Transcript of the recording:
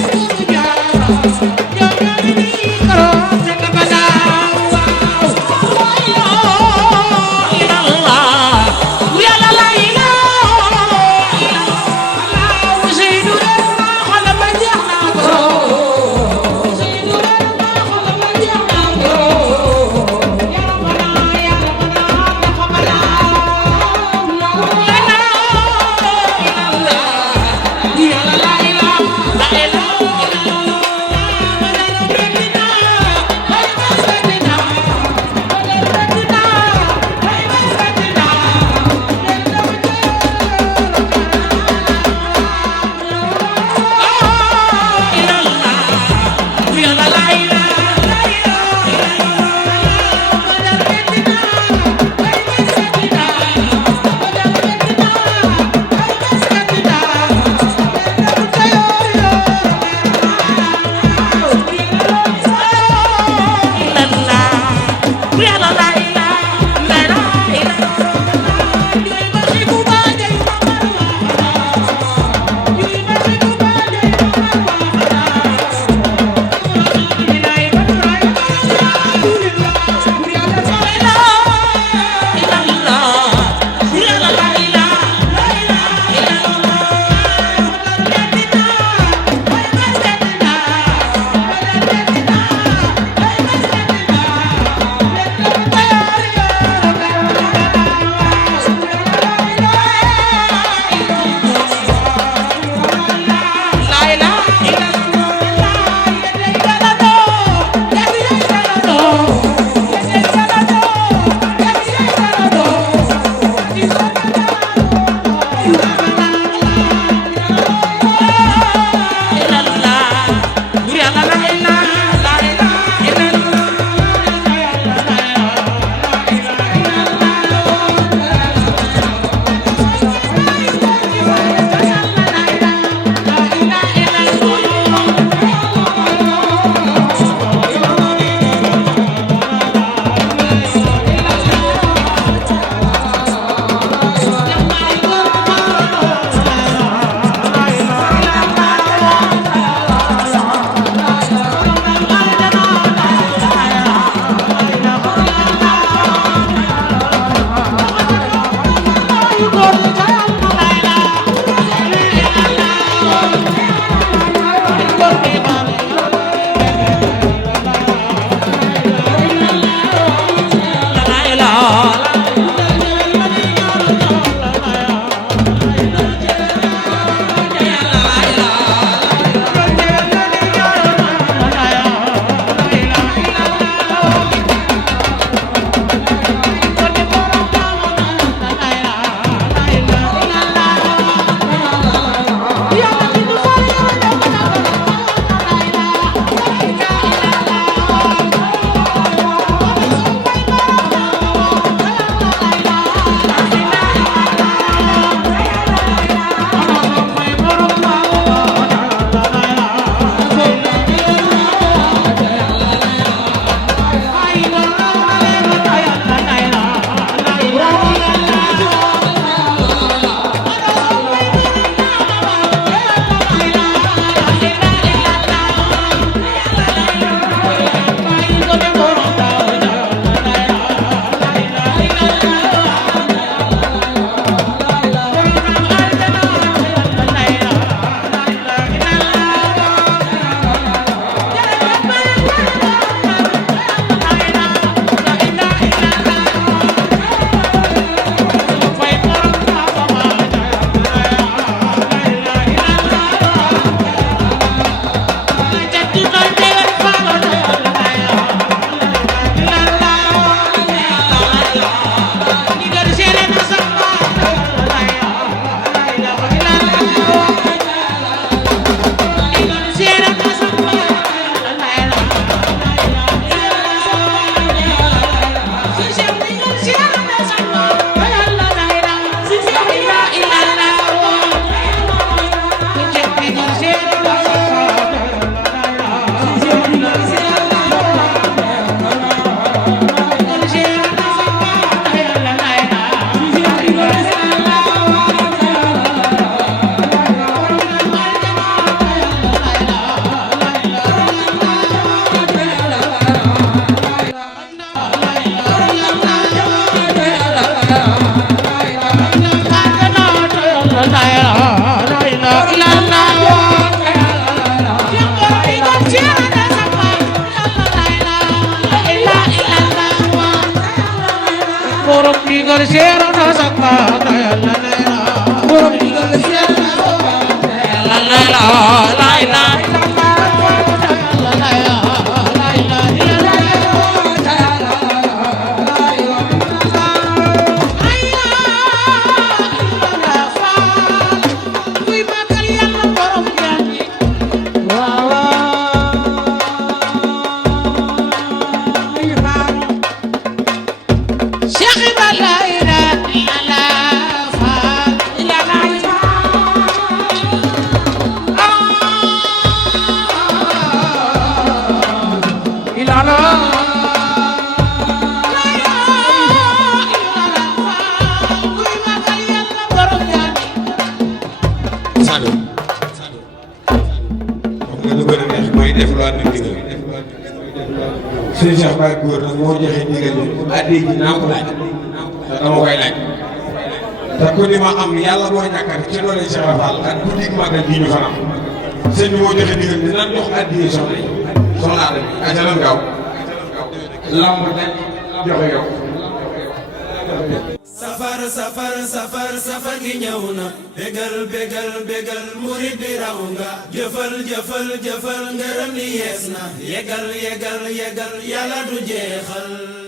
Thank you. seerana sakka yalla layla borom digal seerana yalla layla layla sëñ Cheikh Baye Góor nag moo joxe ndigal li addi ji naa ko laaj te dama koy laaj te ku ni ma am yàlla moo ñàkkati ci loolu Cheikh Rafal ak guddi magal gi ñu fanam sëñ bi moo joxe ndigal li nan jox addi yi soxna yi soxna Adama yi ajalan gaaw lamb dañ joxe yow safar safar safar safar gi ñëw na bégal bégal bégal murid bi raw nga jëfal jëfal jëfal ngërëm li yees na yegal yegal yegal yàlla du jeexal